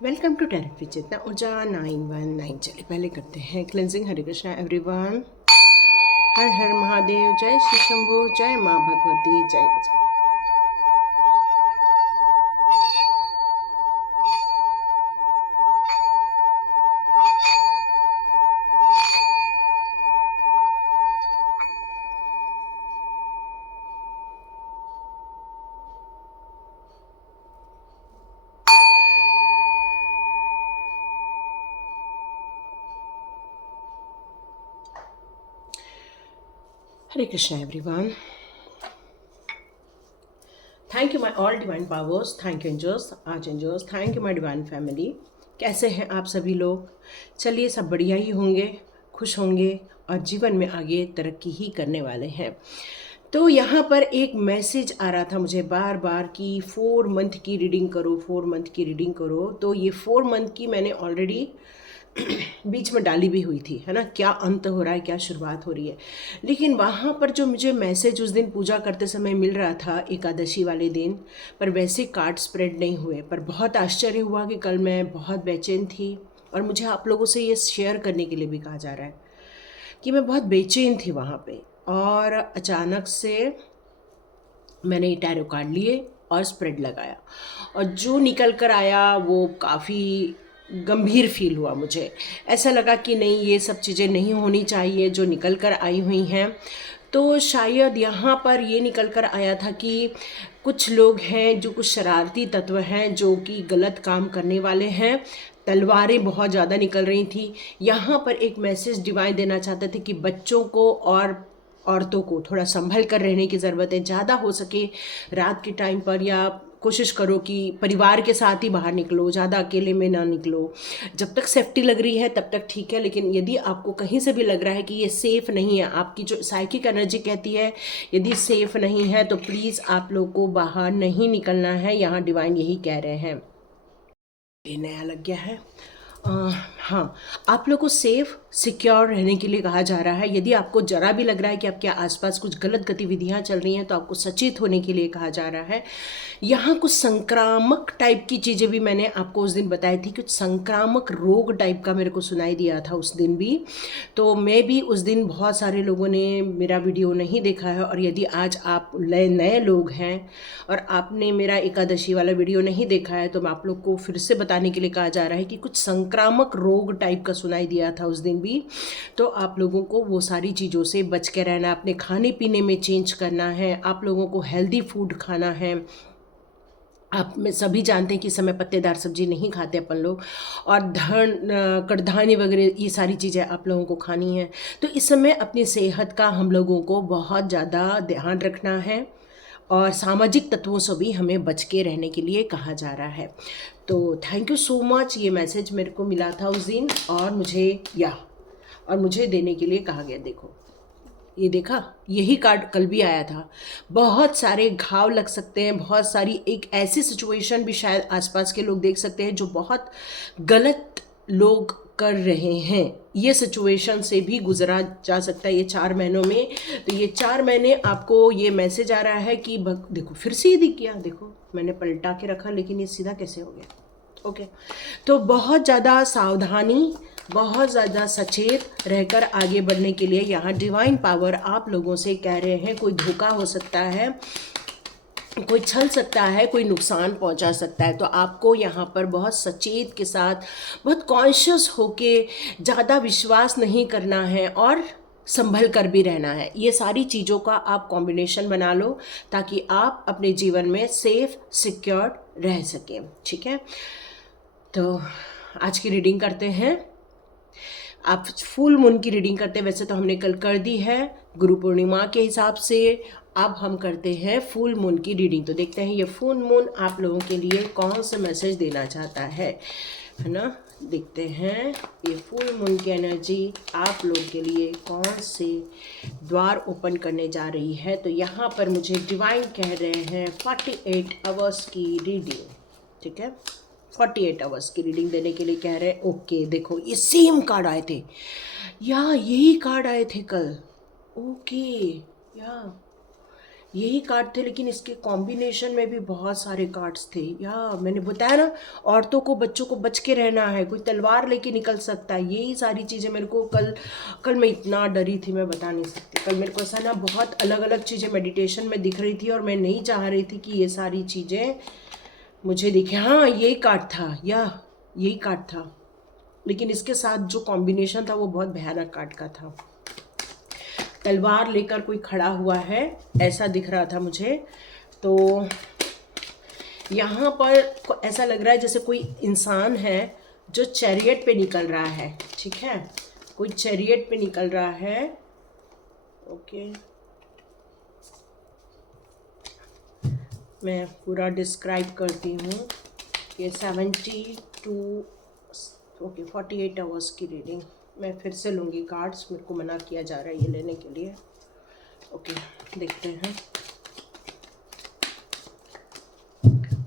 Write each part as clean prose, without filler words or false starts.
Welcome to tarot with Chetna Urja 919। चलिए पहले करते हैं क्लेंजिंग। हरे कृष्णा एवरीवन। हर हर महादेव। जय श्री शंभू। जय माँ भगवती। जय बजरंग। हरे Krishna everyone. Thank you my all divine powers. Thank you angels, archangels. Thank you my divine family. कैसे हैं आप सभी लोग? चलिए सब बढ़िया ही होंगे, खुश होंगे और जीवन में आगे तरक्की ही करने वाले हैं। तो यहाँ पर एक मैसेज आ रहा था मुझे बार बार कि 4 मंथ की रीडिंग करो, 4 मंथ की रीडिंग करो। तो ये 4 मंथ की मैंने ऑलरेडी बीच में डाली भी हुई थी, है ना। क्या अंत हो रहा है, क्या शुरुआत हो रही है। लेकिन वहाँ पर जो मुझे मैसेज उस दिन पूजा करते समय मिल रहा था, एकादशी वाले दिन, पर वैसे कार्ड स्प्रेड नहीं हुए। पर बहुत आश्चर्य हुआ कि कल मैं बहुत बेचैन थी और मुझे आप लोगों से ये शेयर करने के लिए भी कहा जा रहा है कि मैं बहुत बेचैन थी वहाँ पे। और अचानक से मैंने ये टैरो कार्ड लिए और स्प्रेड लगाया और जो निकल कर आया वो काफ़ी गंभीर फील हुआ मुझे। ऐसा लगा कि नहीं, ये सब चीज़ें नहीं होनी चाहिए जो निकल कर आई हुई हैं। तो शायद यहाँ पर ये निकल कर आया था कि कुछ लोग हैं जो कुछ शरारती तत्व हैं जो कि गलत काम करने वाले हैं। तलवारें बहुत ज़्यादा निकल रही थी। यहाँ पर एक मैसेज डिवाइन देना चाहते थे कि बच्चों को और औरतों को थोड़ा संभल कर रहने की ज़रूरत है। ज़्यादा हो सके रात के टाइम पर, या कोशिश करो कि परिवार के साथ ही बाहर निकलो, ज़्यादा अकेले में ना निकलो। जब तक सेफ्टी लग रही है तब तक ठीक है, लेकिन यदि आपको कहीं से भी लग रहा है कि ये सेफ़ नहीं है, आपकी जो साइकिक एनर्जी कहती है यदि सेफ़ नहीं है, तो प्लीज़ आप लोग को बाहर नहीं निकलना है। यहाँ डिवाइन यही कह रहे हैं। ये नया लग गया है। हाँ, आप लोग को सेफ सिक्योर रहने के लिए कहा जा रहा है। यदि आपको जरा भी लग रहा है कि आपके आसपास कुछ गलत गतिविधियां चल रही हैं तो आपको सचेत होने के लिए कहा जा रहा है। यहाँ कुछ संक्रामक टाइप की चीज़ें भी मैंने आपको उस दिन बताई थी। कुछ संक्रामक रोग टाइप का मेरे को सुनाई दिया था उस दिन भी। तो मैं भी उस दिन, बहुत सारे लोगों ने मेरा वीडियो नहीं देखा है, और यदि आज आप नए लोग हैं और आपने मेरा एकादशी वाला वीडियो नहीं देखा है तो मैं आप लोग को फिर से बताने के लिए कहा जा रहा है कि कुछ संक्रामक रोग टाइप का सुनाई दिया था उस दिन भी। तो आप लोगों को वो सारी चीज़ों से बच के रहना, अपने खाने पीने में चेंज करना है, आप लोगों को हेल्दी फूड खाना है। आप में सभी जानते हैं कि इस समय पत्तेदार सब्जी नहीं खाते अपन लोग, और कड़धान्य वगैरह ये सारी चीज़ें आप लोगों को खानी है। तो इस समय अपनी सेहत का हम लोगों को बहुत ज़्यादा ध्यान रखना है, और सामाजिक तत्वों से भी हमें बच के रहने के लिए कहा जा रहा है। तो थैंक यू सो मच। ये मैसेज मेरे को मिला था उस दिन और मुझे देने के लिए कहा गया। देखो, ये देखा, यही कार्ड कल भी आया था। बहुत सारे घाव लग सकते हैं, बहुत सारी एक ऐसी सिचुएशन भी शायद आसपास के लोग देख सकते हैं जो बहुत गलत लोग कर रहे हैं। ये सिचुएशन से भी गुजरा जा सकता है ये 4 महीनों में। तो ये 4 महीने आपको ये मैसेज आ रहा है कि देखो, फिर से ये दिख गया। देखो, मैंने पलटा के रखा लेकिन ये सीधा कैसे हो गया। ओके, तो बहुत ज़्यादा सावधानी, बहुत ज़्यादा सचेत रहकर आगे बढ़ने के लिए यहाँ डिवाइन पावर आप लोगों से कह रहे हैं। कोई धोखा हो सकता है, कोई छल सकता है, कोई नुकसान पहुंचा सकता है। तो आपको यहाँ पर बहुत सचेत के साथ, बहुत कॉन्शियस होके ज़्यादा विश्वास नहीं करना है और संभल कर भी रहना है। ये सारी चीज़ों का आप कॉम्बिनेशन बना लो ताकि आप अपने जीवन में सेफ सिक्योर रह सकें। ठीक है, तो आज की रीडिंग करते हैं। आप फुल मून की रीडिंग करते हैं, वैसे तो हमने कल कर दी है गुरु पूर्णिमा के हिसाब से। अब हम करते हैं फुल मून की रीडिंग। तो देखते हैं ये फुल मून आप लोगों के लिए कौन सा मैसेज देना चाहता है ना। देखते हैं ये फुल मून की एनर्जी आप लोगों के लिए कौन से द्वार ओपन करने जा रही है। तो यहाँ पर मुझे डिवाइन कह रहे हैं 48 आवर्स की रीडिंग। ठीक है, 48 आवर्स की रीडिंग देने के लिए कह रहे हैं। ओके, देखो ये सेम कार्ड आए थे, या यही कार्ड आए थे कल। ओके, या यही कार्ड थे, लेकिन इसके कॉम्बिनेशन में भी बहुत सारे कार्ड्स थे। या मैंने बताया ना, औरतों को बच्चों को बच के रहना है, कोई तलवार लेके निकल सकता है, यही सारी चीज़ें मेरे को कल मैं इतना डरी थी, मैं बता नहीं सकती। कल मेरे को ऐसा ना बहुत अलग अलग चीज़ें मेडिटेशन में दिख रही थी और मैं नहीं चाह रही थी कि ये सारी चीज़ें मुझे दिखे। हाँ, यही कार्ड था, या यही कार्ड था, लेकिन इसके साथ जो कॉम्बिनेशन था वो बहुत भयानक कार्ड का था। तलवार लेकर कोई खड़ा हुआ है ऐसा दिख रहा था मुझे। तो यहाँ पर ऐसा लग रहा है जैसे कोई इंसान है जो चैरियट पे निकल रहा है, ठीक है, कोई चैरियट पे निकल रहा है। ओके, मैं पूरा डिस्क्राइब करती हूँ। ये 48 आवर्स की रीडिंग। मैं फिर से लूँगी कार्ड्स, मेरे को मना किया जा रहा है ये लेने के लिए। ओके, देखते हैं।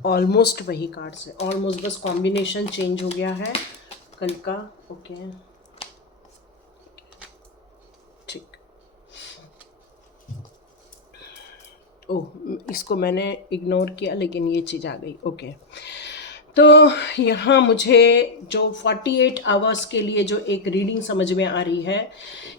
ऑलमोस्ट वही कार्ड्स है, ऑलमोस्ट, बस कॉम्बिनेशन चेंज हो गया है कल का। ओके, ठीक। ओह, इसको मैंने इग्नोर किया, लेकिन ये चीज़ आ गई। ओके, तो यहाँ मुझे जो 48 आवर्स के लिए जो एक रीडिंग समझ में आ रही है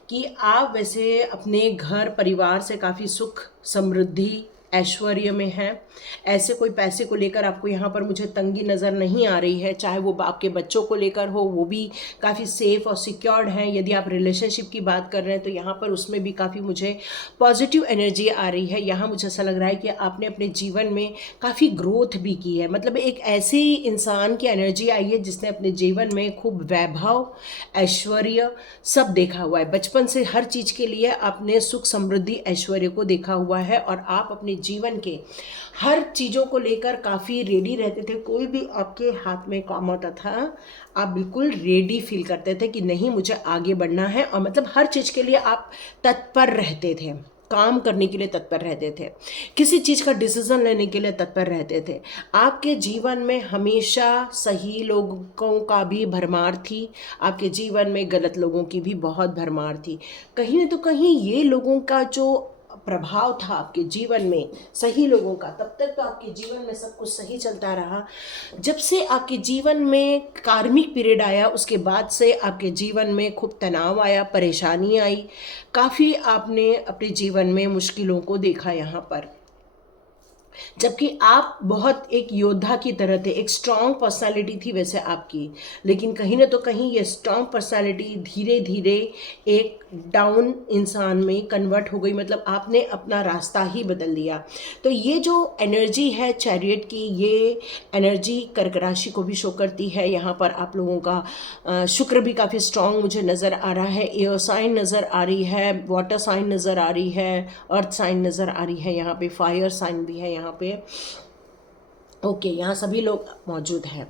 कि आप वैसे अपने घर परिवार से काफ़ी सुख समृद्धि ऐश्वर्य में है। ऐसे कोई पैसे को लेकर आपको यहाँ पर मुझे तंगी नज़र नहीं आ रही है, चाहे वो आपके बच्चों को लेकर हो, वो भी काफ़ी सेफ और सिक्योर्ड हैं। यदि आप रिलेशनशिप की बात कर रहे हैं तो यहाँ पर उसमें भी काफ़ी मुझे पॉजिटिव एनर्जी आ रही है। यहाँ मुझे ऐसा लग रहा है कि आपने अपने जीवन में काफ़ी ग्रोथ भी की है। मतलब एक ऐसे इंसान की एनर्जी आई है जिसने अपने जीवन में खूब वैभव ऐश्वर्य सब देखा हुआ है। बचपन से हर चीज़ के लिए आपने सुख समृद्धि ऐश्वर्य को देखा हुआ है और आप अपने जीवन के हर चीज़ों को लेकर काफ़ी रेडी रहते थे। कोई भी आपके हाथ में काम आता था, आप बिल्कुल रेडी फील करते थे कि नहीं, मुझे आगे बढ़ना है। और मतलब हर चीज़ के लिए आप तत्पर रहते थे, काम करने के लिए तत्पर रहते थे, किसी चीज़ का डिसीजन लेने के लिए तत्पर रहते थे। आपके जीवन में हमेशा सही लोगों का भी भरमार थी, आपके जीवन में गलत लोगों की भी बहुत भरमार थी। कहीं न तो कहीं ये लोगों का जो प्रभाव था आपके जीवन में, सही लोगों का, तब तक तो आपके जीवन में सब कुछ सही चलता रहा। जब से आपके जीवन में कार्मिक पीरियड आया, उसके बाद से आपके जीवन में खूब तनाव आया, परेशानी आई, काफ़ी आपने अपने जीवन में मुश्किलों को देखा यहाँ पर। जबकि आप बहुत एक योद्धा की तरह थे, एक स्ट्रॉन्ग पर्सनालिटी थी वैसे आपकी, लेकिन कहीं ना तो कहीं ये स्ट्रॉन्ग पर्सनालिटी धीरे धीरे एक डाउन इंसान में कन्वर्ट हो गई। मतलब आपने अपना रास्ता ही बदल दिया। तो ये जो एनर्जी है चैरियट की, ये एनर्जी कर्क राशि को भी शो करती है। यहाँ पर आप लोगों का शुक्र भी काफ़ी स्ट्रॉन्ग मुझे नज़र आ रहा है, एयर साइन नज़र आ रही है, वाटर साइन नज़र आ रही है, अर्थ साइन नज़र आ रही है, यहाँ पे फायर साइन भी है यहाँ पे। ओके, यहाँ सभी लोग मौजूद हैं।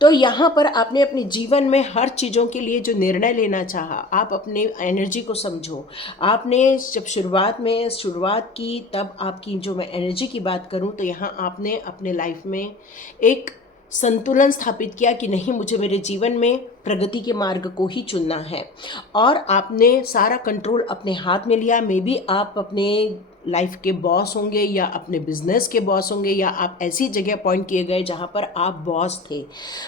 तो यहाँ पर आपने अपने जीवन में हर चीज़ों के लिए जो निर्णय लेना चाहा, आप अपने एनर्जी को समझो। आपने जब शुरुआत की, तब आपकी जो मैं एनर्जी की बात करूँ तो यहाँ आपने अपने लाइफ में एक संतुलन स्थापित किया कि नहीं, मुझे मेरे जीवन में प्रगति के मार्ग को ही चुनना है। और आपने सारा कंट्रोल अपने हाथ में लिया। मे बी आप अपने लाइफ के बॉस होंगे या अपने बिजनेस के बॉस होंगे, या आप ऐसी जगह अपॉइंट किए गए जहाँ पर आप बॉस थे।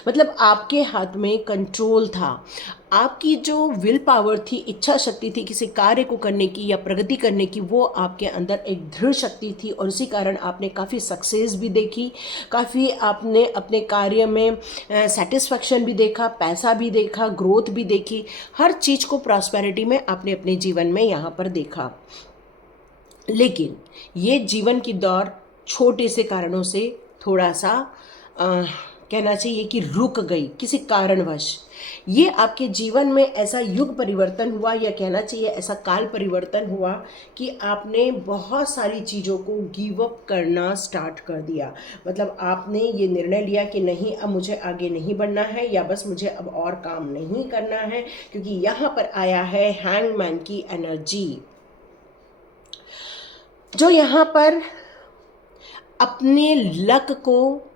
मतलब आपके हाथ में कंट्रोल था। आपकी जो विल पावर थी, इच्छा शक्ति थी किसी कार्य को करने की या प्रगति करने की, वो आपके अंदर एक दृढ़ शक्ति थी। और इसी कारण आपने काफ़ी सक्सेस भी देखी, काफ़ी आपने अपने कार्य में सेटिस्फैक्शन भी देखा, पैसा भी देखा, ग्रोथ भी देखी। हर चीज़ को प्रॉस्पेरिटी में आपने अपने जीवन में यहाँ पर देखा। लेकिन ये जीवन की दौर छोटे से कारणों से थोड़ा सा कहना चाहिए कि रुक गई किसी कारणवश। ये आपके जीवन में ऐसा युग परिवर्तन हुआ, या कहना चाहिए ऐसा काल परिवर्तन हुआ कि आपने बहुत सारी चीज़ों को गिव अप करना स्टार्ट कर दिया। मतलब आपने ये निर्णय लिया कि नहीं, अब मुझे आगे नहीं बढ़ना है, या बस मुझे अब और काम नहीं करना है, क्योंकि यहाँ पर आया है हैंगमैन की एनर्जी, जो यहाँ पर अपने लक को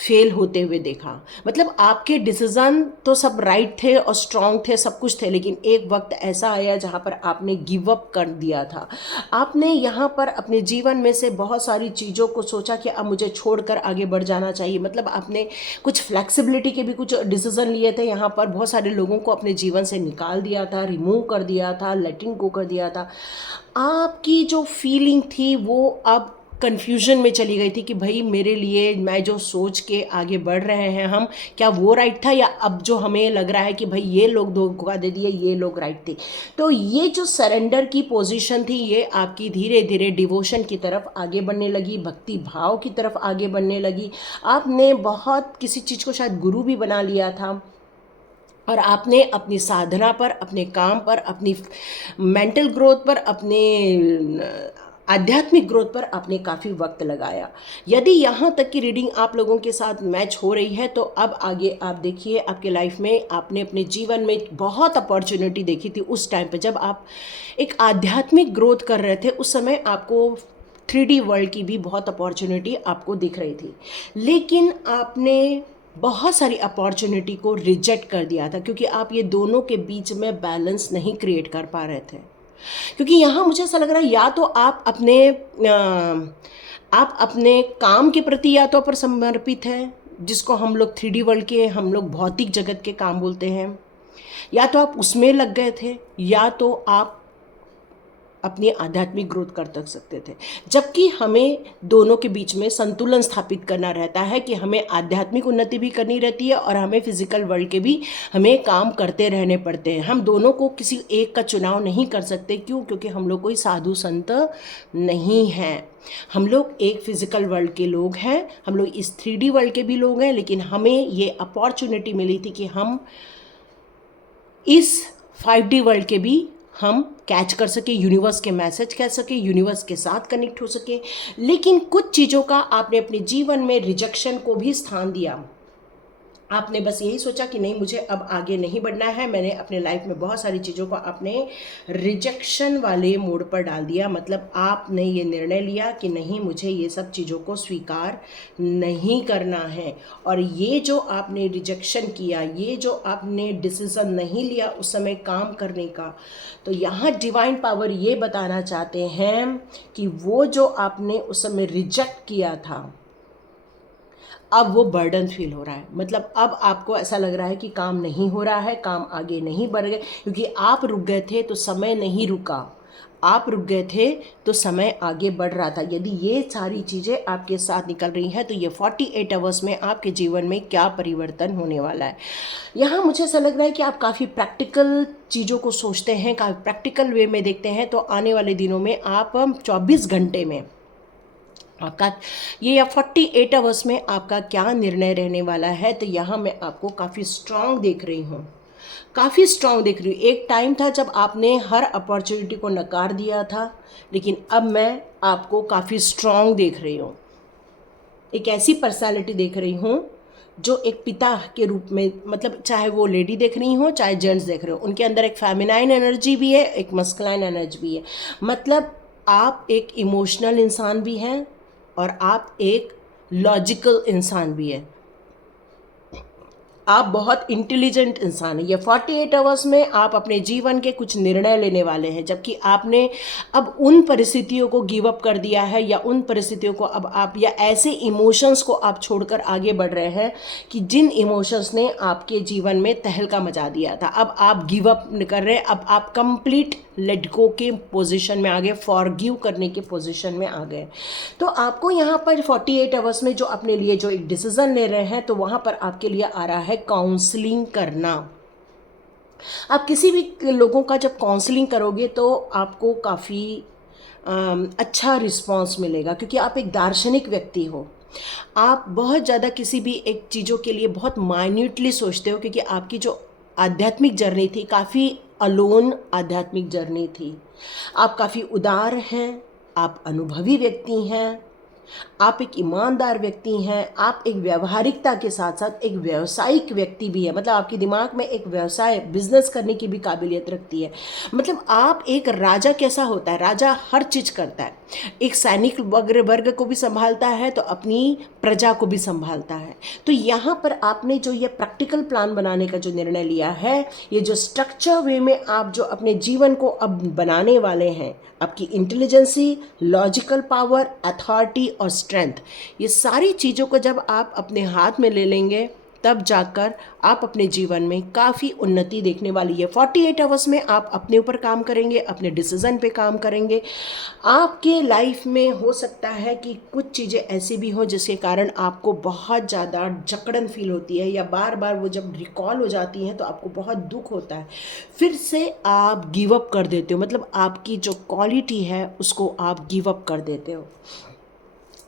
फेल होते हुए देखा। मतलब आपके डिसीज़न तो सब राइट थे और स्ट्रॉन्ग थे, सब कुछ थे, लेकिन एक वक्त ऐसा आया जहाँ पर आपने गिव अप कर दिया था। आपने यहाँ पर अपने जीवन में से बहुत सारी चीज़ों को सोचा कि अब मुझे छोड़कर आगे बढ़ जाना चाहिए। मतलब आपने कुछ फ्लेक्सिबिलिटी के भी कुछ डिसीज़न लिए थे, यहाँ पर बहुत सारे लोगों को अपने जीवन से निकाल दिया था, रिमूव कर दिया था, लेटिंग गो कर दिया था। आपकी जो फीलिंग थी वो अब कन्फ्यूजन में चली गई थी कि भाई मेरे लिए मैं जो सोच के आगे बढ़ रहे हैं हम, क्या वो राइट था, या अब जो हमें लग रहा है कि भाई ये लोग धोखा दे दिए, ये लोग राइट थे। तो ये जो सरेंडर की पोजीशन थी, ये आपकी धीरे धीरे डिवोशन की तरफ आगे बढ़ने लगी, भक्ति भाव की तरफ आगे बढ़ने लगी। आपने बहुत किसी चीज़ को शायद गुरु भी बना लिया था, और आपने अपनी साधना पर, अपने काम पर, अपनी मेंटल ग्रोथ पर, अपने आध्यात्मिक ग्रोथ पर आपने काफ़ी वक्त लगाया। यदि यहाँ तक की रीडिंग आप लोगों के साथ मैच हो रही है तो अब आगे आप देखिए, आपके लाइफ में आपने अपने जीवन में बहुत अपॉर्चुनिटी देखी थी उस टाइम पे जब आप एक आध्यात्मिक ग्रोथ कर रहे थे। उस समय आपको 3D वर्ल्ड की भी बहुत अपॉर्चुनिटी आपको दिख रही थी, लेकिन आपने बहुत सारी अपॉर्चुनिटी को रिजेक्ट कर दिया था, क्योंकि आप ये दोनों के बीच में बैलेंस नहीं क्रिएट कर पा रहे थे। क्योंकि यहाँ मुझे ऐसा लग रहा है, या तो आप अपने काम के प्रति या तो पर समर्पित हैं, जिसको हम लोग 3D वर्ल्ड के, हम लोग भौतिक जगत के काम बोलते हैं, या तो आप उसमें लग गए थे, या तो आप अपनी आध्यात्मिक ग्रोथ कर तक सकते थे। जबकि हमें दोनों के बीच में संतुलन स्थापित करना रहता है कि हमें आध्यात्मिक उन्नति भी करनी रहती है और हमें फिजिकल वर्ल्ड के भी हमें काम करते रहने पड़ते हैं। हम दोनों को किसी एक का चुनाव नहीं कर सकते। क्यों? क्योंकि हम लोग कोई साधु संत नहीं हैं। हम लोग एक फिजिकल वर्ल्ड के लोग हैं, हम लोग इस 3D वर्ल्ड के भी लोग हैं, लेकिन हमें ये अपॉर्चुनिटी मिली थी कि हम इस 5D वर्ल्ड के भी हम कैच कर सके, यूनिवर्स के मैसेज कह सके, यूनिवर्स के साथ कनेक्ट हो सके। लेकिन कुछ चीज़ों का आपने अपने जीवन में रिजेक्शन को भी स्थान दिया। आपने बस यही सोचा कि नहीं, मुझे अब आगे नहीं बढ़ना है। मैंने अपने लाइफ में बहुत सारी चीज़ों को आपने रिजेक्शन वाले मोड पर डाल दिया। मतलब आपने ये निर्णय लिया कि नहीं, मुझे ये सब चीज़ों को स्वीकार नहीं करना है। और ये जो आपने रिजेक्शन किया, ये जो आपने डिसीज़न नहीं लिया उस समय काम करने का, तो यहाँ डिवाइन पावर ये बताना चाहते हैं कि वो जो आपने उस समय रिजेक्ट किया था, अब वो बर्डन फील हो रहा है। मतलब अब आपको ऐसा लग रहा है कि काम नहीं हो रहा है, काम आगे नहीं बढ़ गए, क्योंकि आप रुक गए थे तो समय नहीं रुका, आप रुक गए थे तो समय आगे बढ़ रहा था। यदि ये सारी चीज़ें आपके साथ निकल रही हैं तो ये 48 आवर्स में आपके जीवन में क्या परिवर्तन होने वाला है। यहाँ मुझे ऐसा लग रहा है कि आप काफ़ी प्रैक्टिकल चीज़ों को सोचते हैं, काफ़ी प्रैक्टिकल वे में देखते हैं। तो आने वाले दिनों में आप 24 घंटे में आपका ये, या 48 आवर्स में आपका क्या निर्णय रहने वाला है। तो यहाँ मैं आपको काफ़ी स्ट्रांग देख रही हूँ, काफ़ी स्ट्रांग देख रही हूँ। एक टाइम था जब आपने हर अपॉर्चुनिटी को नकार दिया था, लेकिन अब मैं आपको काफ़ी स्ट्रांग देख रही हूँ। एक ऐसी पर्सनालिटी देख रही हूँ जो एक पिता के रूप में, मतलब चाहे वो लेडी देख रही हो चाहे जेंट्स देख रहे हो, उनके अंदर एक फेमिनाइन एनर्जी भी है, एक मस्कुलाइन एनर्जी भी है। मतलब आप एक इमोशनल इंसान भी हैं और आप एक लॉजिकल इंसान भी है। आप बहुत इंटेलिजेंट इंसान हैं। ये 48 आवर्स में आप अपने जीवन के कुछ निर्णय लेने वाले हैं, जबकि आपने अब उन परिस्थितियों को गिव अप कर दिया है, या उन परिस्थितियों को अब आप, या ऐसे इमोशंस को आप छोड़कर आगे बढ़ रहे हैं कि जिन इमोशंस ने आपके जीवन में तहलका मचा दिया था। अब आप गिव अप कर रहे हैं, अब आप कंप्लीट लेट गो के पोजीशन में आ गए, फॉरगिव करने के पोजीशन में आ गए। तो आपको यहाँ पर 48 आवर्स में जो अपने लिए जो एक डिसीजन ले रहे हैं, तो वहाँ पर आपके लिए आ रहा है काउंसलिंग करना। आप किसी भी लोगों का जब काउंसलिंग करोगे तो आपको काफ़ी अच्छा रिस्पांस मिलेगा, क्योंकि आप एक दार्शनिक व्यक्ति हो। आप बहुत ज़्यादा किसी भी एक चीज़ों के लिए बहुत माइन्यूटली सोचते हो, क्योंकि आपकी जो आध्यात्मिक जर्नी थी काफ़ी अलोन आध्यात्मिक जर्नी थी। आप काफ़ी उदार हैं, आप अनुभवी व्यक्ति हैं, आप एक ईमानदार व्यक्ति हैं, आप एक व्यावहारिकता के साथ साथ एक व्यावसायिक व्यक्ति भी है, मतलब आपके दिमाग में एक व्यवसाय बिजनेस करने की भी काबिलियत रखती है। मतलब आप एक राजा कैसा होता है, राजा हर चीज़ करता है, एक सैनिक वर्ग को भी संभालता है तो अपनी प्रजा को भी संभालता है। तो यहाँ पर आपने जो ये प्रैक्टिकल प्लान बनाने का जो निर्णय लिया है, ये जो स्ट्रक्चर वे में आप जो अपने जीवन को अब बनाने वाले हैं, आपकी इंटेलिजेंसी, लॉजिकल पावर, अथॉरिटी और स्ट्रेंथ, ये सारी चीज़ों को जब आप अपने हाथ में ले लेंगे तब जाकर आप अपने जीवन में काफ़ी उन्नति देखने वाली है। 48 आवर्स में आप अपने ऊपर काम करेंगे, अपने डिसीज़न पे काम करेंगे। आपके लाइफ में हो सकता है कि कुछ चीज़ें ऐसी भी हों जिसके कारण आपको बहुत ज़्यादा जकड़न फील होती है, या बार बार वो जब रिकॉल हो जाती हैं तो आपको बहुत दुख होता है, फिर से आप गिव अप कर देते हो, मतलब आपकी जो क्वालिटी है उसको आप गिव अप कर देते हो।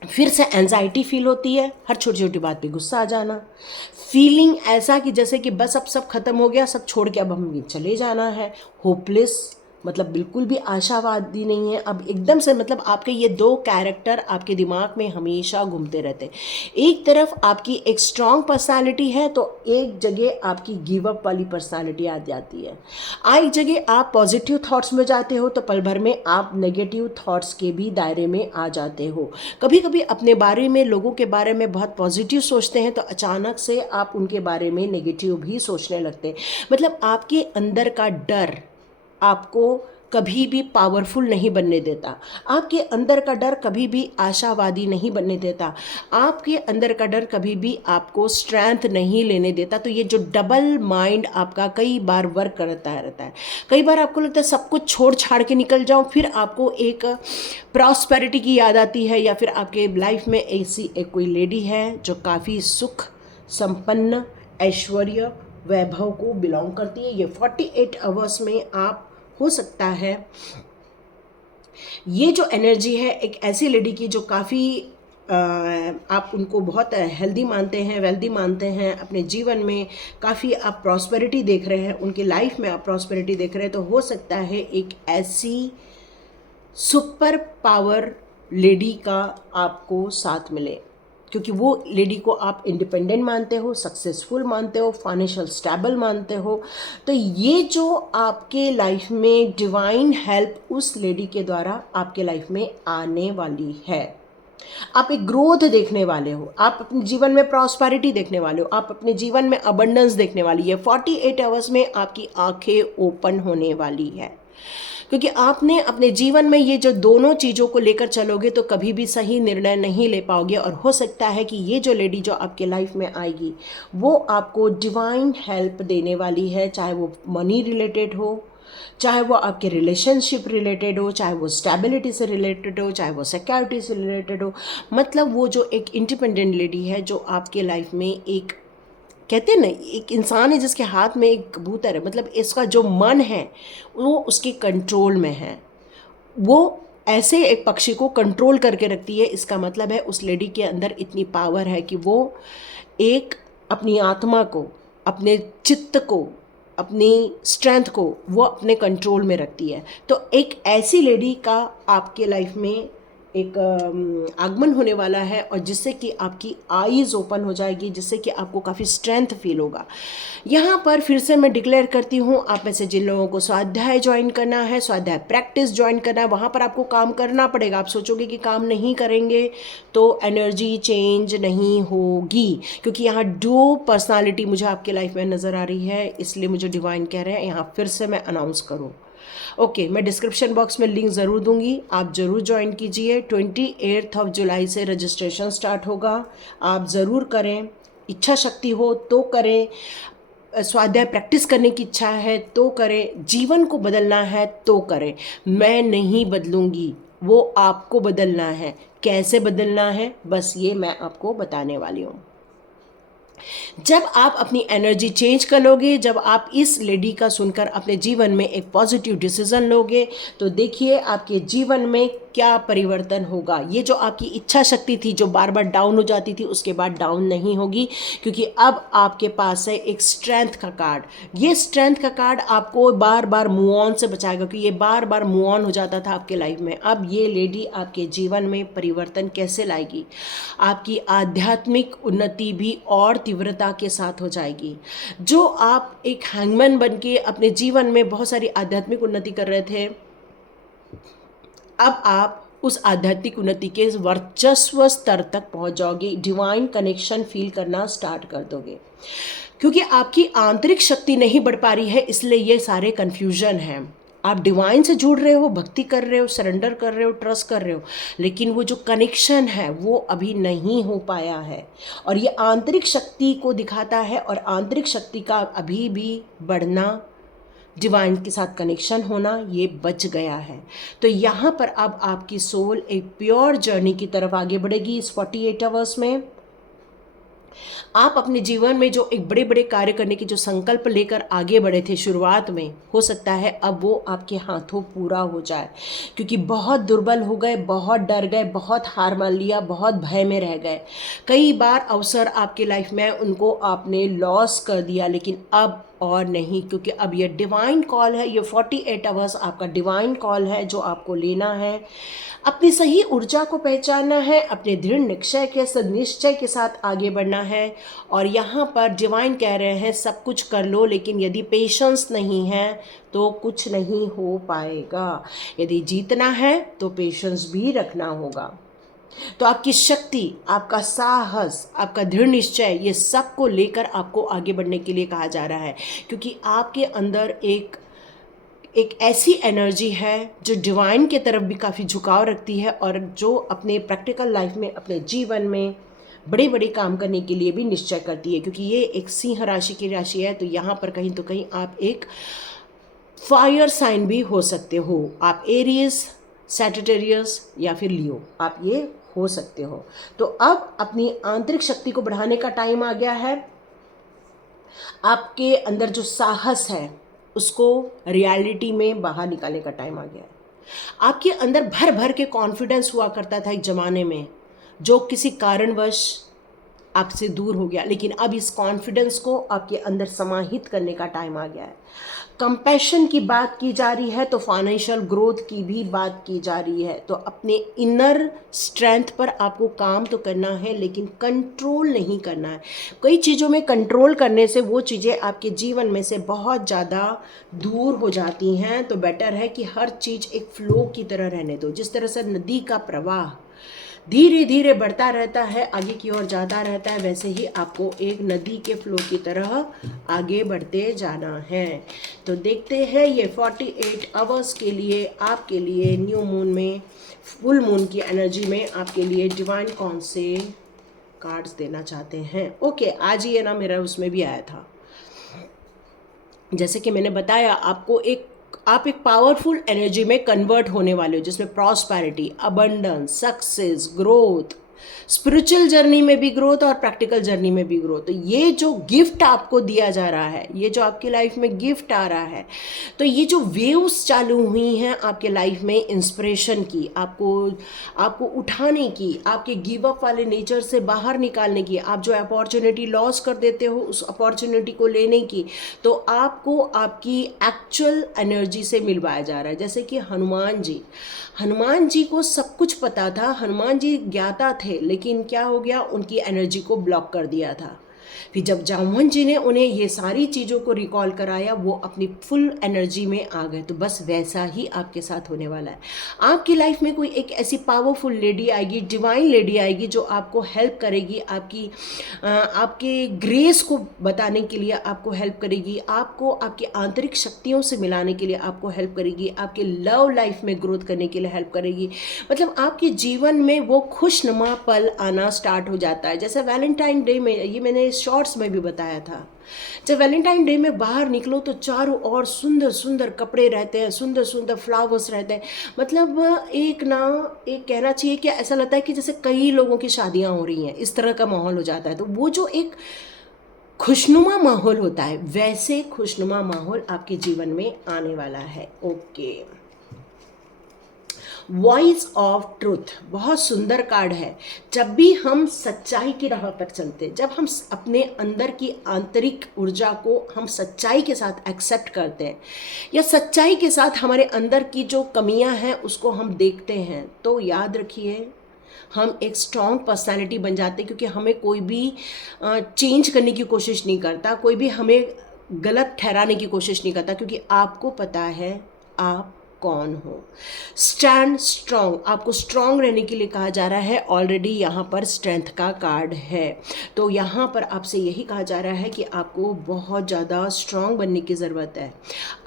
फिर से एंजाइटी फील होती है, हर छोटी छोटी बात पे गुस्सा आ जाना, फीलिंग ऐसा कि जैसे कि बस अब सब खत्म हो गया, सब छोड़ के अब हमें चले जाना है, होपलेस, मतलब बिल्कुल भी आशावादी नहीं है अब एकदम से। मतलब आपके ये दो कैरेक्टर आपके दिमाग में हमेशा घूमते रहते हैं। एक तरफ आपकी एक स्ट्रॉन्ग पर्सनालिटी है तो एक जगह आपकी गिव अप वाली पर्सनालिटी आ जाती है। एक जगह आप पॉजिटिव थॉट्स में जाते हो तो पल भर में आप नेगेटिव थॉट्स के भी दायरे में आ जाते हो। कभी कभी अपने बारे में, लोगों के बारे में बहुत पॉजिटिव सोचते हैं तो अचानक से आप उनके बारे में नेगेटिव भी सोचने लगते हैं। मतलब आपके अंदर का डर आपको कभी भी पावरफुल नहीं बनने देता, आपके अंदर का डर कभी भी आशावादी नहीं बनने देता, आपके अंदर का डर कभी भी आपको स्ट्रेंथ नहीं लेने देता। तो ये जो डबल माइंड आपका कई बार वर्क करता रहता है, कई बार आपको लगता है सब कुछ छोड़ छाड़ के निकल जाऊं, फिर आपको एक प्रॉस्पेरिटी की याद आती है, या फिर आपके लाइफ में ऐसी एक कोई लेडी है जो काफ़ी सुख संपन्न, ऐश्वर्य, वैभव को बिलोंग करती है। ये 48 आवर्स में आप हो सकता है ये जो एनर्जी है एक ऐसी लेडी की जो काफ़ी आप उनको बहुत हेल्दी मानते हैं, वेल्दी मानते हैं, अपने जीवन में काफ़ी आप प्रॉस्पेरिटी देख रहे हैं, उनकी लाइफ में आप प्रॉस्पेरिटी देख रहे हैं। तो हो सकता है एक ऐसी सुपर पावर लेडी का आपको साथ मिले, क्योंकि वो लेडी को आप इंडिपेंडेंट मानते हो, सक्सेसफुल मानते हो, फाइनेंशियल स्टेबल मानते हो। तो ये जो आपके लाइफ में डिवाइन हेल्प उस लेडी के द्वारा आपके लाइफ में आने वाली है। आप एक ग्रोथ देखने वाले हो, आप अपने जीवन में प्रॉस्पेरिटी देखने वाले हो, आप अपने जीवन में अबंडेंस देखने वाली है। 48 आवर्स में आपकी आंखें ओपन होने वाली है, क्योंकि आपने अपने जीवन में ये जो दोनों चीज़ों को लेकर चलोगे तो कभी भी सही निर्णय नहीं ले पाओगे। और हो सकता है कि ये जो लेडी जो आपके लाइफ में आएगी वो आपको डिवाइन हेल्प देने वाली है, चाहे वो मनी रिलेटेड हो, चाहे वो आपके रिलेशनशिप रिलेटेड हो, चाहे वो स्टेबिलिटी से रिलेटेड हो, चाहे वो सिक्योरिटी से रिलेटेड हो। मतलब वो जो एक इंडिपेंडेंट लेडी है जो आपके लाइफ में एक, कहते हैं ना, एक इंसान है जिसके हाथ में एक कबूतर है, मतलब इसका जो मन है वो उसके कंट्रोल में है, वो ऐसे एक पक्षी को कंट्रोल करके रखती है। इसका मतलब है उस लेडी के अंदर इतनी पावर है कि वो एक अपनी आत्मा को, अपने चित्त को, अपनी स्ट्रेंथ को वो अपने कंट्रोल में रखती है। तो एक ऐसी लेडी का आपके लाइफ में एक आगमन होने वाला है, और जिससे कि आपकी आईज़ ओपन हो जाएगी, जिससे कि आपको काफ़ी स्ट्रेंथ फील होगा। यहाँ पर फिर से मैं डिक्लेयर करती हूँ, आप में से जिन लोगों को स्वाध्याय ज्वाइन करना है, स्वाध्याय प्रैक्टिस ज्वाइन करना है, वहाँ पर आपको काम करना पड़ेगा। आप सोचोगे कि काम नहीं करेंगे तो एनर्जी चेंज नहीं होगी, क्योंकि यहाँ दो पर्सनालिटी मुझे आपके लाइफ में नज़र आ रही है, इसलिए मुझे डिवाइन कह रहे हैं यहाँ फिर से मैं अनाउंस करूँ। ओके, मैं डिस्क्रिप्शन बॉक्स में लिंक ज़रूर दूंगी, आप ज़रूर ज्वाइन कीजिए। 28 जुलाई से रजिस्ट्रेशन स्टार्ट होगा, आप ज़रूर करें। इच्छा शक्ति हो तो करें, स्वाध्याय प्रैक्टिस करने की इच्छा है तो करें, जीवन को बदलना है तो करें। मैं नहीं बदलूंगी, वो आपको बदलना है। कैसे बदलना है बस ये मैं आपको बताने वाली हूँ। जब आप अपनी एनर्जी चेंज कर लोगे, जब आप इस लेडी का सुनकर अपने जीवन में एक पॉजिटिव डिसीजन लोगे, तो देखिए आपके जीवन में क्या परिवर्तन होगा। ये जो आपकी इच्छा शक्ति थी जो बार बार डाउन हो जाती थी, उसके बाद डाउन नहीं होगी, क्योंकि अब आपके पास है एक स्ट्रेंथ का कार्ड। ये स्ट्रेंथ का कार्ड आपको बार बार मूव ऑन से बचाएगा, क्योंकि ये बार बार मूव ऑन हो जाता था आपके लाइफ में। अब ये लेडी आपके जीवन में परिवर्तन कैसे लाएगी, आपकी आध्यात्मिक उन्नति भी और तीव्रता के साथ हो जाएगी। जो आप एक हैंगमैन बन के अपने जीवन में बहुत सारी आध्यात्मिक उन्नति कर रहे थे, अब आप उस आध्यात्मिक उन्नति के वर्चस्व स्तर तक पहुंच जाओगे, डिवाइन कनेक्शन फील करना स्टार्ट कर दोगे। क्योंकि आपकी आंतरिक शक्ति नहीं बढ़ पा रही है, इसलिए ये सारे कन्फ्यूजन हैं। आप डिवाइन से जुड़ रहे हो, भक्ति कर रहे हो, सरेंडर कर रहे हो, ट्रस्ट कर रहे हो, लेकिन वो जो कनेक्शन है वो अभी नहीं हो पाया है। और ये आंतरिक शक्ति को दिखाता है, और आंतरिक शक्ति का अभी भी बढ़ना, डिवाइन के साथ कनेक्शन होना, ये बच गया है। तो यहाँ पर अब आपकी सोल एक प्योर जर्नी की तरफ आगे बढ़ेगी। इस 48 आवर्स में आप अपने जीवन में जो एक बड़े बड़े कार्य करने की जो संकल्प लेकर आगे बढ़े थे शुरुआत में, हो सकता है अब वो आपके हाथों पूरा हो जाए, क्योंकि बहुत दुर्बल हो गए, बहुत डर गए, बहुत हार मान लिया, बहुत भय में रह गए। कई बार अवसर आपके लाइफ में उनको आपने लॉस कर दिया, लेकिन अब और नहीं, क्योंकि अब ये डिवाइन कॉल है। ये 48 आवर्स आपका डिवाइन कॉल है जो आपको लेना है। अपनी सही ऊर्जा को पहचानना है, अपने दृढ़ निश्चय के सदनिश्चय के साथ आगे बढ़ना है। और यहाँ पर डिवाइन कह रहे हैं सब कुछ कर लो, लेकिन यदि पेशेंस नहीं है तो कुछ नहीं हो पाएगा। यदि जीतना है तो पेशेंस भी रखना होगा। तो आपकी शक्ति, आपका साहस, आपका दृढ़ निश्चय, ये सब को लेकर आपको आगे बढ़ने के लिए कहा जा रहा है, क्योंकि आपके अंदर एक ऐसी एनर्जी है जो डिवाइन के तरफ भी काफ़ी झुकाव रखती है, और जो अपने प्रैक्टिकल लाइफ में, अपने जीवन में बड़े बड़े काम करने के लिए भी निश्चय करती है। क्योंकि ये एक सिंह राशि की राशि है, तो यहाँ पर कहीं तो कहीं आप एक फायर साइन भी हो सकते हो। आप एरीज, सैजिटेरियस या फिर लियो, आप ये हो सकते हो। तो अब अपनी आंतरिक शक्ति को बढ़ाने का टाइम आ गया है। आपके अंदर जो साहस है उसको रियलिटी में बाहर निकालने का टाइम आ गया है। आपके अंदर भर भर के कॉन्फिडेंस हुआ करता था एक ज़माने में, जो किसी कारणवश आपसे दूर हो गया, लेकिन अब इस कॉन्फिडेंस को आपके अंदर समाहित करने का टाइम आ गया है। कंपैशन की बात की जा रही है तो फाइनेंशियल ग्रोथ की भी बात की जा रही है। तो अपने इनर स्ट्रेंथ पर आपको काम तो करना है, लेकिन कंट्रोल नहीं करना है। कई चीज़ों में कंट्रोल करने से वो चीज़ें आपके जीवन में से बहुत ज़्यादा दूर हो जाती हैं। तो बेटर है कि हर चीज़ एक फ्लो की तरह रहने दो। जिस तरह से नदी का प्रवाह धीरे धीरे बढ़ता रहता है, आगे की ओर जाता रहता है, वैसे ही आपको एक नदी के फ्लो की तरह आगे बढ़ते जाना है। तो देखते हैं ये 48 आवर्स के लिए आपके लिए न्यू मून में, फुल मून की एनर्जी में आपके लिए डिवाइन कौन से कार्ड्स देना चाहते हैं। ओके, आज ही है ना, मेरा उसमें भी आया था। जैसे कि मैंने बताया आपको, आप एक पावरफुल एनर्जी में कन्वर्ट होने वाले हो, जिसमें prosperity, abundance, success, growth, spiritual journey में भी ग्रोथ और प्रैक्टिकल जर्नी में भी ग्रोथ। तो ये जो गिफ्ट आपको दिया जा रहा है, ये जो आपकी लाइफ में गिफ्ट आ रहा है, तो ये जो वेव्स चालू हुई हैं आपके लाइफ में इंस्पिरेशन की, आपको उठाने की, आपके गिव अप वाले नेचर से बाहर निकालने की, आप जो अपॉर्चुनिटी लॉस कर देते हो उस अपॉर्चुनिटी को लेने की, तो आपको आपकी एक्चुअल एनर्जी से मिलवाया जा रहा है। जैसे कि हनुमान जी को सब कुछ पता था, हनुमान जी ज्ञाता थे, लेकिन क्या हो गया, उनकी एनर्जी को ब्लॉक कर दिया था। फिर जब जामवन जी ने उन्हें ये सारी चीज़ों को रिकॉल कराया, वो अपनी फुल एनर्जी में आ गए। तो बस वैसा ही आपके साथ होने वाला है। आपकी लाइफ में कोई एक ऐसी पावरफुल लेडी आएगी, डिवाइन लेडी आएगी, जो आपको हेल्प करेगी, आपके ग्रेस को बताने के लिए आपको हेल्प करेगी, आपको आपकी आंतरिक शक्तियों से मिलाने के लिए आपको हेल्प करेगी, आपके लव लाइफ में ग्रोथ करने के लिए हेल्प करेगी। मतलब आपके जीवन में वो खुशनुमा पल आना स्टार्ट हो जाता है। जैसे वैलेंटाइन डे में, ये मैंने शॉर्ट्स में भी बताया था, जब वैलेंटाइन डे में बाहर निकलो तो चारों ओर सुंदर सुंदर कपड़े रहते हैं, सुंदर सुंदर फ्लावर्स रहते हैं। मतलब एक कहना चाहिए कि ऐसा लगता है कि जैसे कई लोगों की शादियां हो रही हैं, इस तरह का माहौल हो जाता है। तो वो जो एक खुशनुमा माहौल होता है, वैसे खुशनुमा माहौल आपके जीवन में आने वाला है। ओके, वॉइस ऑफ ट्रूथ बहुत सुंदर कार्ड है। जब भी हम सच्चाई की राह पर चलते, जब हम अपने अंदर की आंतरिक ऊर्जा को हम सच्चाई के साथ एक्सेप्ट करते हैं या सच्चाई के साथ हमारे अंदर की जो कमियां हैं उसको हम देखते हैं, तो याद रखिए हम एक स्ट्रॉन्ग पर्सनालिटी बन जाते हैं, क्योंकि हमें कोई भी चेंज करने की कोशिश नहीं करता, कोई भी हमें गलत ठहराने की कोशिश नहीं करता, क्योंकि आपको पता है आप कौन हो। स्टैंड स्ट्रॉन्ग, आपको स्ट्रॉन्ग रहने के लिए कहा जा रहा है। ऑलरेडी यहाँ पर स्ट्रेंथ का कार्ड है, तो यहाँ पर आपसे यही कहा जा रहा है कि आपको बहुत ज़्यादा स्ट्रॉन्ग बनने की ज़रूरत है।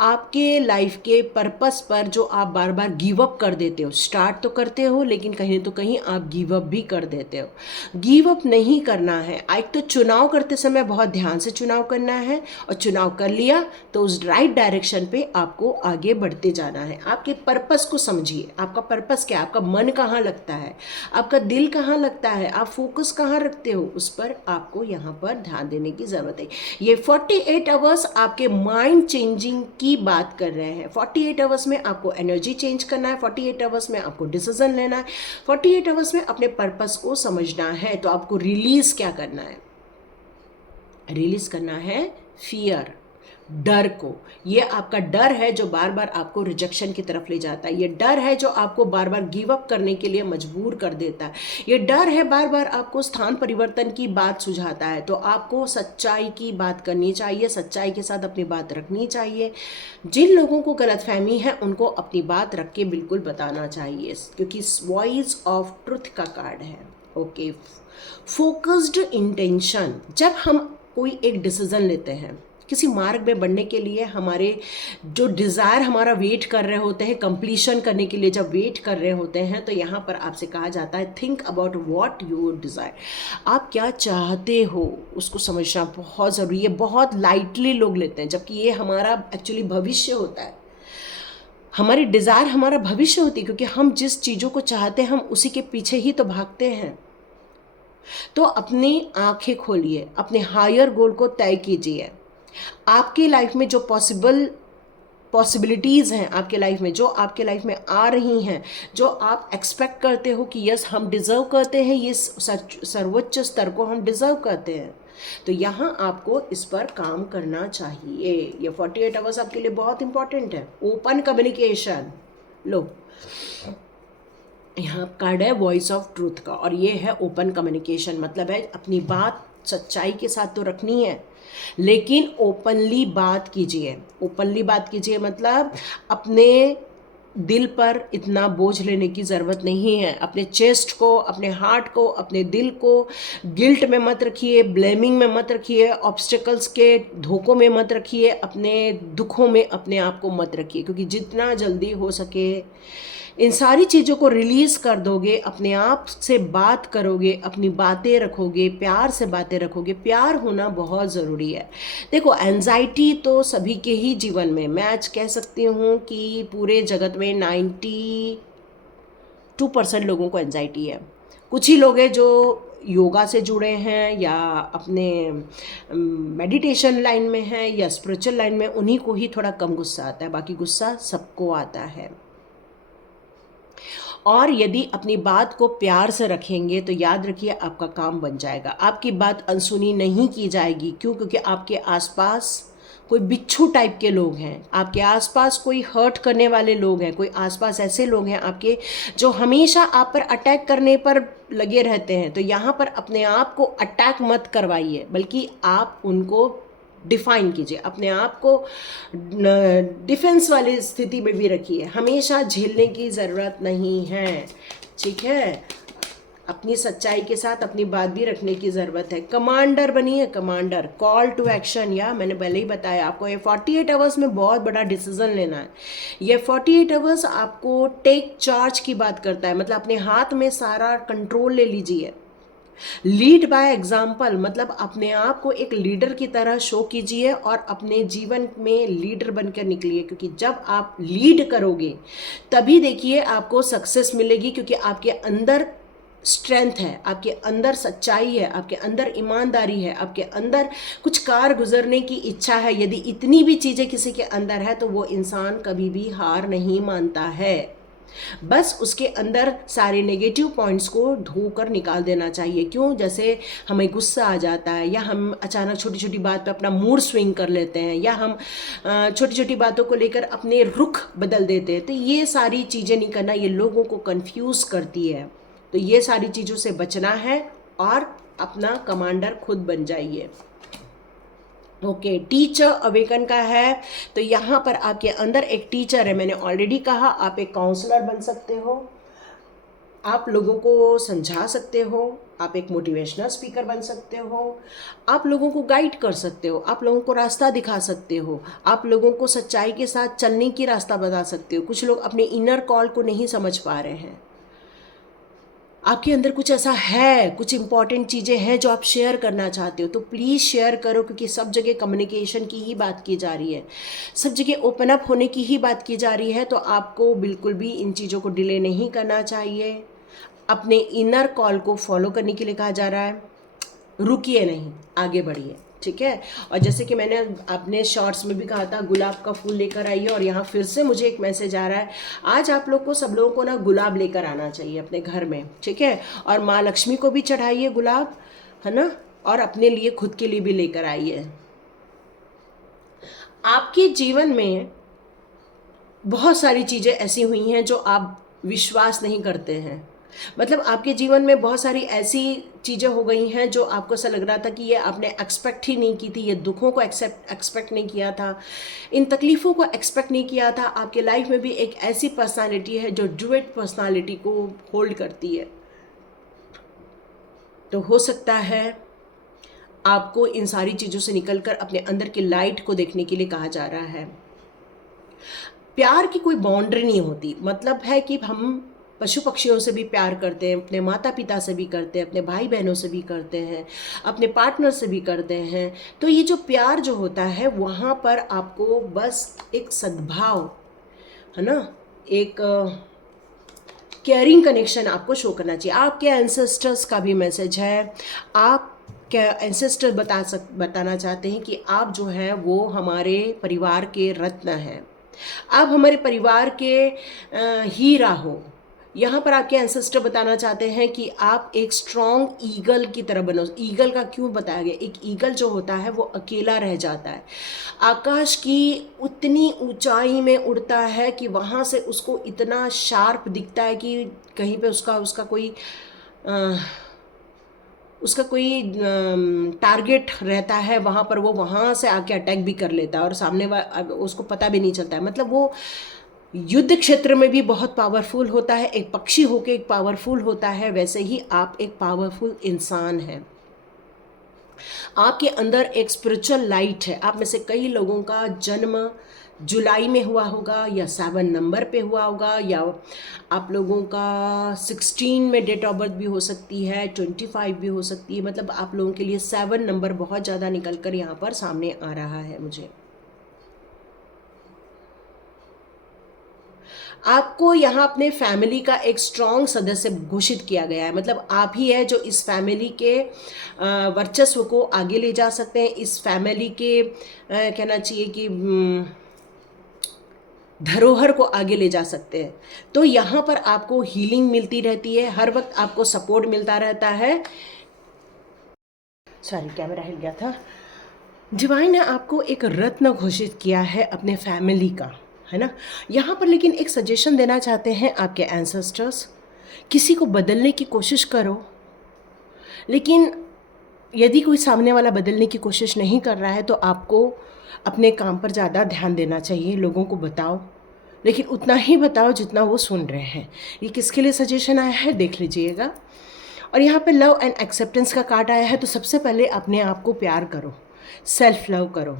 आपके लाइफ के पर्पस पर जो आप बार बार गिव अप कर देते हो, स्टार्ट तो करते हो लेकिन कहीं तो कहीं आप गिव अप भी कर देते हो। गिव अप नहीं करना है। एक तो चुनाव करते समय बहुत ध्यान से चुनाव करना है, और चुनाव कर लिया तो उस राइट डायरेक्शन पे आपको आगे बढ़ते जाना है। आपके पर्पस को समझिए, आपका पर्पस क्या है, आपका मन कहाँ लगता है, आपका दिल कहाँ लगता है, आप फोकस कहाँ रखते हो, उस पर आपको यहाँ पर ध्यान देने की ज़रूरत है। ये 48 आवर्स आपके माइंड चेंजिंग की बात कर रहे हैं। 48 आवर्स में आपको एनर्जी चेंज करना है, 48 आवर्स में आपको डिसीजन लेना है, 48 आवर्स में अपने पर्पस को समझना है। तो आपको रिलीज क्या करना है? रिलीज करना है फियर, डर को। ये आपका डर है जो बार बार आपको रिजेक्शन की तरफ ले जाता है। ये डर है जो आपको बार बार गिव अप करने के लिए मजबूर कर देता है। ये डर है बार बार आपको स्थान परिवर्तन की बात सुझाता है। तो आपको सच्चाई की बात करनी चाहिए, सच्चाई के साथ अपनी बात रखनी चाहिए। जिन लोगों को गलतफहमी है उनको अपनी बात रख के बिल्कुल बताना चाहिए, क्योंकि वॉइस ऑफ ट्रुथ का कार्ड है। ओके, फोकस्ड इंटेंशन, जब हम कोई एक डिसीजन लेते हैं किसी मार्ग में बढ़ने के लिए, हमारे जो डिज़ायर हमारा वेट कर रहे होते हैं, कंप्लीशन करने के लिए जब वेट कर रहे होते हैं, तो यहाँ पर आपसे कहा जाता है think about what you desire. आप क्या चाहते हो उसको समझना बहुत ज़रूरी है। बहुत लाइटली लोग लेते हैं, जबकि ये हमारा एक्चुअली भविष्य होता है। हमारी डिज़ायर हमारा भविष्य होती है, क्योंकि हम जिस चीज़ों को चाहते हैं हम उसी के पीछे ही तो भागते हैं। तो अपनी आंखें खोलिए, अपने हायर गोल को तय कीजिए। आपकी लाइफ में जो पॉसिबिलिटीज़ हैं, आपके लाइफ में जो आपके लाइफ में आ रही हैं, जो आप एक्सपेक्ट करते हो कि यस हम डिज़र्व करते हैं, ये सर्वोच्च स्तर को हम डिज़र्व करते हैं, तो यहाँ आपको इस पर काम करना चाहिए। ये 48 आवर्स आपके लिए बहुत इंपॉर्टेंट है। ओपन कम्युनिकेशन, लो यहाँ कार्ड है वॉइस ऑफ ट्रूथ का, और ये है ओपन कम्युनिकेशन। मतलब है अपनी बात सच्चाई के साथ तो रखनी है, लेकिन ओपनली बात कीजिए। ओपनली बात कीजिए मतलब अपने दिल पर इतना बोझ लेने की ज़रूरत नहीं है। अपने चेस्ट को, अपने हार्ट को, अपने दिल को गिल्ट में मत रखिए, ब्लेमिंग में मत रखिए, ऑब्स्टिकल्स के धोखों में मत रखिए, अपने दुखों में अपने आप को मत रखिए। क्योंकि जितना जल्दी हो सके इन सारी चीज़ों को रिलीज़ कर दोगे, अपने आप से बात करोगे, अपनी बातें रखोगे, प्यार से बातें रखोगे। प्यार होना बहुत ज़रूरी है। देखो, एंजाइटी तो सभी के ही जीवन में, मैं आज कह सकती हूँ कि पूरे जगत में 92% लोगों को एंजाइटी है। कुछ ही लोग हैं जो योगा से जुड़े हैं या अपने मेडिटेशन लाइन में हैं या स्पिरिचुअल लाइन में, उन्हीं को ही थोड़ा कम गुस्सा आता है, बाकी गुस्सा सबको आता है। और यदि अपनी बात को प्यार से रखेंगे तो याद रखिए आपका काम बन जाएगा। आपकी बात अनसुनी नहीं की जाएगी। क्यों? क्योंकि आपके आसपास कोई बिच्छू टाइप के लोग हैं, आपके आसपास कोई हर्ट करने वाले लोग हैं, कोई आसपास ऐसे लोग हैं आपके जो हमेशा आप पर अटैक करने पर लगे रहते हैं। तो यहाँ पर अपने आप को अटैक मत करवाइए, बल्कि आप उनको डिफाइन कीजिए, अपने आप को डिफेंस वाली स्थिति में भी रखिए। हमेशा झेलने की ज़रूरत नहीं है, ठीक है? अपनी सच्चाई के साथ अपनी बात भी रखने की ज़रूरत है। कमांडर बनिए, कमांडर, कॉल टू एक्शन। या मैंने पहले ही बताया आपको, ये 48 आवर्स में बहुत बड़ा डिसीजन लेना है। ये 48 आवर्स आपको टेक चार्ज की बात करता है, मतलब अपने हाथ में सारा कंट्रोल ले लीजिए। लीड बाय एग्जाम्पल, मतलब अपने आप को एक लीडर की तरह शो कीजिए और अपने जीवन में लीडर बनकर निकलिए। क्योंकि जब आप लीड करोगे तभी देखिए आपको सक्सेस मिलेगी, क्योंकि आपके अंदर स्ट्रेंथ है, आपके अंदर सच्चाई है, आपके अंदर ईमानदारी है, आपके अंदर कुछ कार गुजरने की इच्छा है। यदि इतनी भी चीज़ें किसी के अंदर है तो वो इंसान कभी भी हार नहीं मानता है। बस उसके अंदर सारे नेगेटिव पॉइंट्स को धोकर निकाल देना चाहिए। क्यों? जैसे हमें गुस्सा आ जाता है, या हम अचानक छोटी छोटी बात पे अपना मूड स्विंग कर लेते हैं, या हम छोटी छोटी बातों को लेकर अपने रुख बदल देते हैं। तो ये सारी चीज़ें नहीं करना, ये लोगों को कंफ्यूज करती है। तो ये सारी चीज़ों से बचना है और अपना कमांडर खुद बन जाइए। ओके, टीचर अवेकन का है, तो यहाँ पर आपके अंदर एक टीचर है। मैंने ऑलरेडी कहा, आप एक काउंसलर बन सकते हो, आप लोगों को समझा सकते हो, आप एक मोटिवेशनल स्पीकर बन सकते हो, आप लोगों को गाइड कर सकते हो, आप लोगों को रास्ता दिखा सकते हो, आप लोगों को सच्चाई के साथ चलने की रास्ता बता सकते हो। कुछ लोग अपने इनर कॉल को नहीं समझ पा रहे हैं, आपके अंदर कुछ ऐसा है, कुछ इंपॉर्टेंट चीज़ें हैं जो आप शेयर करना चाहते हो, तो प्लीज़ शेयर करो, क्योंकि सब जगह कम्युनिकेशन की ही बात की जा रही है, सब जगह ओपन अप होने की ही बात की जा रही है। तो आपको बिल्कुल भी इन चीज़ों को डिले नहीं करना चाहिए। अपने इनर कॉल को फॉलो करने के लिए कहा जा रहा है, रुकिए नहीं, आगे बढ़िए, ठीक है। और जैसे कि मैंने अपने शॉर्ट्स में भी कहा था, गुलाब का फूल लेकर आइए, और यहाँ फिर से मुझे एक मैसेज आ रहा है, आज आप लोग को, सब लोगों को ना गुलाब लेकर आना चाहिए अपने घर में, ठीक है। और माँ लक्ष्मी को भी चढ़ाइए गुलाब, है ना, और अपने लिए, खुद के लिए भी लेकर आइए। आपके जीवन में बहुत सारी चीज़ें ऐसी हुई हैं जो आप विश्वास नहीं करते हैं। मतलब आपके जीवन में बहुत सारी ऐसी चीज़ें हो गई हैं जो आपको ऐसा लग रहा था कि ये आपने एक्सपेक्ट ही नहीं की थी, ये दुखों को एक्सपेक्ट नहीं किया था, इन तकलीफ़ों को एक्सपेक्ट नहीं किया था। आपके लाइफ में भी एक ऐसी पर्सनालिटी है जो ड्यूएट पर्सनालिटी को होल्ड करती है। तो हो सकता है आपको इन सारी चीज़ों से निकलकर अपने अंदर की लाइट को देखने के लिए कहा जा रहा है। प्यार की कोई बाउंड्री नहीं होती, मतलब है कि हम पशु पक्षियों से भी प्यार करते हैं, अपने माता पिता से भी करते हैं, अपने भाई बहनों से भी करते हैं, अपने पार्टनर से भी करते हैं। तो ये जो प्यार जो होता है, वहाँ पर आपको बस एक सद्भाव, है ना, एक केयरिंग कनेक्शन आपको शो करना चाहिए। आपके एंसेस्टर्स का भी मैसेज है, आप क्या एंसेस्टर बताना चाहते हैं कि आप जो है वो हमारे परिवार के रत्न हैं, आप हमारे परिवार के हीरा हो। यहाँ पर आपके एंसेस्टर बताना चाहते हैं कि आप एक स्ट्रॉन्ग ईगल की तरह बनो। ईगल का क्यों बताया गया? एक ईगल जो होता है वो अकेला रह जाता है, आकाश की उतनी ऊंचाई में उड़ता है कि वहाँ से उसको इतना शार्प दिखता है कि कहीं पे उसका कोई टारगेट रहता है, वहाँ पर वो वहाँ से आके अटैक भी कर लेता है और सामने उसको पता भी नहीं चलता है। मतलब वो युद्ध क्षेत्र में भी बहुत पावरफुल होता है। एक पक्षी होके एक पावरफुल होता है, वैसे ही आप एक पावरफुल इंसान हैं। आपके अंदर एक स्पिरिचुअल लाइट है। आप में से कई लोगों का जन्म जुलाई में हुआ होगा, या 7 नंबर पे हुआ होगा, या आप लोगों का 16 में डेट ऑफ बर्थ भी हो सकती है, 25 भी हो सकती है। मतलब आप लोगों के लिए 7 नंबर बहुत ज़्यादा निकल कर यहाँ पर सामने आ रहा है मुझे। आपको यहाँ अपने फैमिली का एक स्ट्रॉन्ग सदस्य घोषित किया गया है। मतलब आप ही है जो इस फैमिली के वर्चस्व को आगे ले जा सकते हैं, इस फैमिली के कहना चाहिए कि धरोहर को आगे ले जा सकते हैं। तो यहाँ पर आपको हीलिंग मिलती रहती है, हर वक्त आपको सपोर्ट मिलता रहता है। सॉरी, कैमरा हिल गया था। डिवाइन ने आपको एक रत्न घोषित किया है अपने फैमिली का, है ना। यहाँ पर लेकिन एक सजेशन देना चाहते हैं आपके एंसेस्टर्स, किसी को बदलने की कोशिश करो, लेकिन यदि कोई सामने वाला बदलने की कोशिश नहीं कर रहा है तो आपको अपने काम पर ज़्यादा ध्यान देना चाहिए। लोगों को बताओ, लेकिन उतना ही बताओ जितना वो सुन रहे हैं। ये किसके लिए सजेशन आया है देख लीजिएगा। और यहाँ पे लव एंड एक्सेप्टेंस का कार्ड आया है। तो सबसे पहले अपने आप को प्यार करो, सेल्फ लव करो।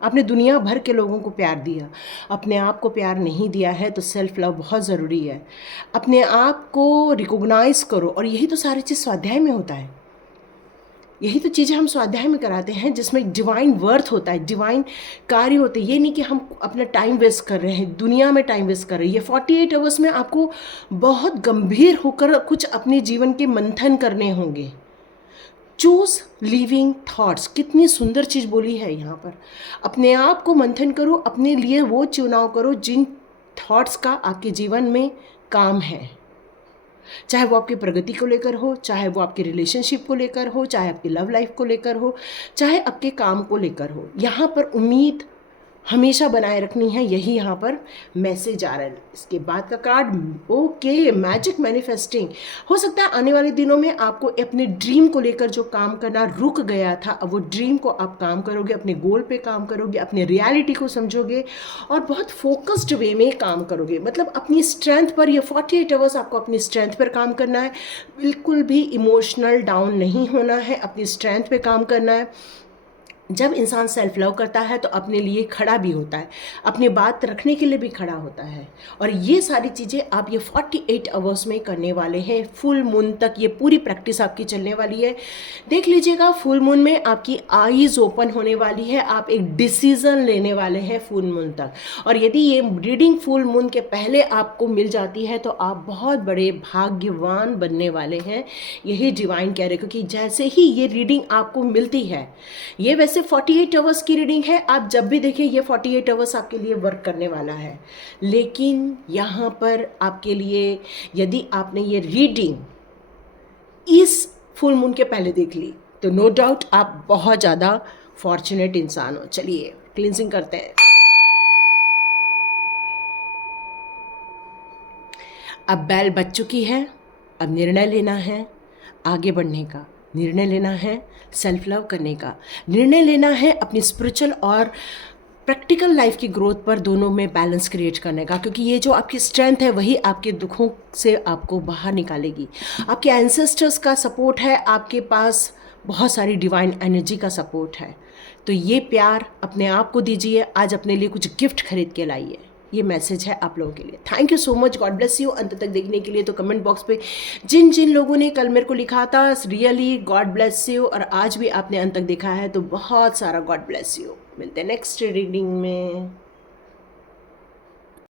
आपने दुनिया भर के लोगों को प्यार दिया, अपने आप को प्यार नहीं दिया है, तो सेल्फ लव बहुत ज़रूरी है। अपने आप को रिकॉग्नाइज करो, और यही तो सारी चीज़ स्वाध्याय में होता है। यही तो चीज़ें हम स्वाध्याय में कराते हैं, जिसमें डिवाइन वर्थ होता है, डिवाइन कार्य होते हैं। ये नहीं कि हम अपना टाइम वेस्ट कर रहे हैं, दुनिया में टाइम वेस्ट कर रहे हैं। ये 48 आवर्स में आपको बहुत गंभीर होकर कुछ अपने जीवन के मंथन करने होंगे। चूज लिविंग थॉट्स, कितनी सुंदर चीज़ बोली है यहाँ पर। अपने आप को मंथन करो, अपने लिए वो चुनाव करो जिन थॉट्स का आपके जीवन में काम है, चाहे वो आपकी प्रगति को लेकर हो, चाहे वो आपके रिलेशनशिप को लेकर हो, चाहे आपकी लव लाइफ को लेकर हो, चाहे आपके काम को लेकर हो। यहाँ पर उम्मीद हमेशा बनाए रखनी है, यही यहाँ पर मैसेज आ रहा है। इसके बाद का कार्ड ओके, मैजिक मैनिफेस्टिंग। हो सकता है आने वाले दिनों में आपको अपने ड्रीम को लेकर जो काम करना रुक गया था, अब वो ड्रीम को आप काम करोगे, अपने गोल पे काम करोगे, अपने रियलिटी को समझोगे और बहुत फोकस्ड वे में काम करोगे। मतलब अपनी स्ट्रेंथ पर, ये 48 आवर्स आपको अपनी स्ट्रेंथ पर काम करना है, बिल्कुल भी इमोशनल डाउन नहीं होना है, अपनी स्ट्रेंथ पे काम करना है। जब इंसान सेल्फ लव करता है तो अपने लिए खड़ा भी होता है, अपनी बात रखने के लिए भी खड़ा होता है। और ये सारी चीज़ें आप ये 48 आवर्स में करने वाले हैं। फुल मून तक ये पूरी प्रैक्टिस आपकी चलने वाली है। देख लीजिएगा, फुल मून में आपकी आईज ओपन होने वाली है, आप एक डिसीज़न लेने वाले हैं फुल मून तक। और यदि ये रीडिंग फुल मून के पहले आपको मिल जाती है तो आप बहुत बड़े भाग्यवान बनने वाले हैं, यही डिवाइन कह रहे हैं। क्योंकि जैसे ही ये रीडिंग आपको मिलती है, ये वैसे 48 आवर्स की रीडिंग है, आप जब भी देखिए ये 48 आवर्स आपके लिए वर्क करने वाला है। लेकिन यहाँ पर आपके लिए, यदि आपने ये रीडिंग इस फुल मून के पहले देख ली तो नो डाउट आप बहुत ज़्यादा फॉर्चुनेट इंसान हो। चलिए क्लींजिंग करते हैं। अब बैल बज चुकी है, अब निर्णय लेना है आगे बढ़ने का, निर्णय लेना है सेल्फ लव करने का, निर्णय लेना है अपनी स्पिरिचुअल और प्रैक्टिकल लाइफ की ग्रोथ पर दोनों में बैलेंस क्रिएट करने का। क्योंकि ये जो आपकी स्ट्रेंथ है वही आपके दुखों से आपको बाहर निकालेगी। आपके एंसेस्टर्स का सपोर्ट है, आपके पास बहुत सारी डिवाइन एनर्जी का सपोर्ट है। तो ये प्यार अपने आप को दीजिए, आज अपने लिए कुछ गिफ्ट खरीद के लाइए। ये मैसेज है आप लोगों के लिए। Thank you so much, God bless you. अंत तक देखने के लिए तो कमेंट बॉक्स पे जिन जिन लोगों ने कल मेरे को लिखा था रियली गॉड ब्लेस यू, और आज भी आपने अंत तक देखा है तो बहुत सारा गॉड ब्लेस यू। मिलते हैं नेक्स्ट रीडिंग में।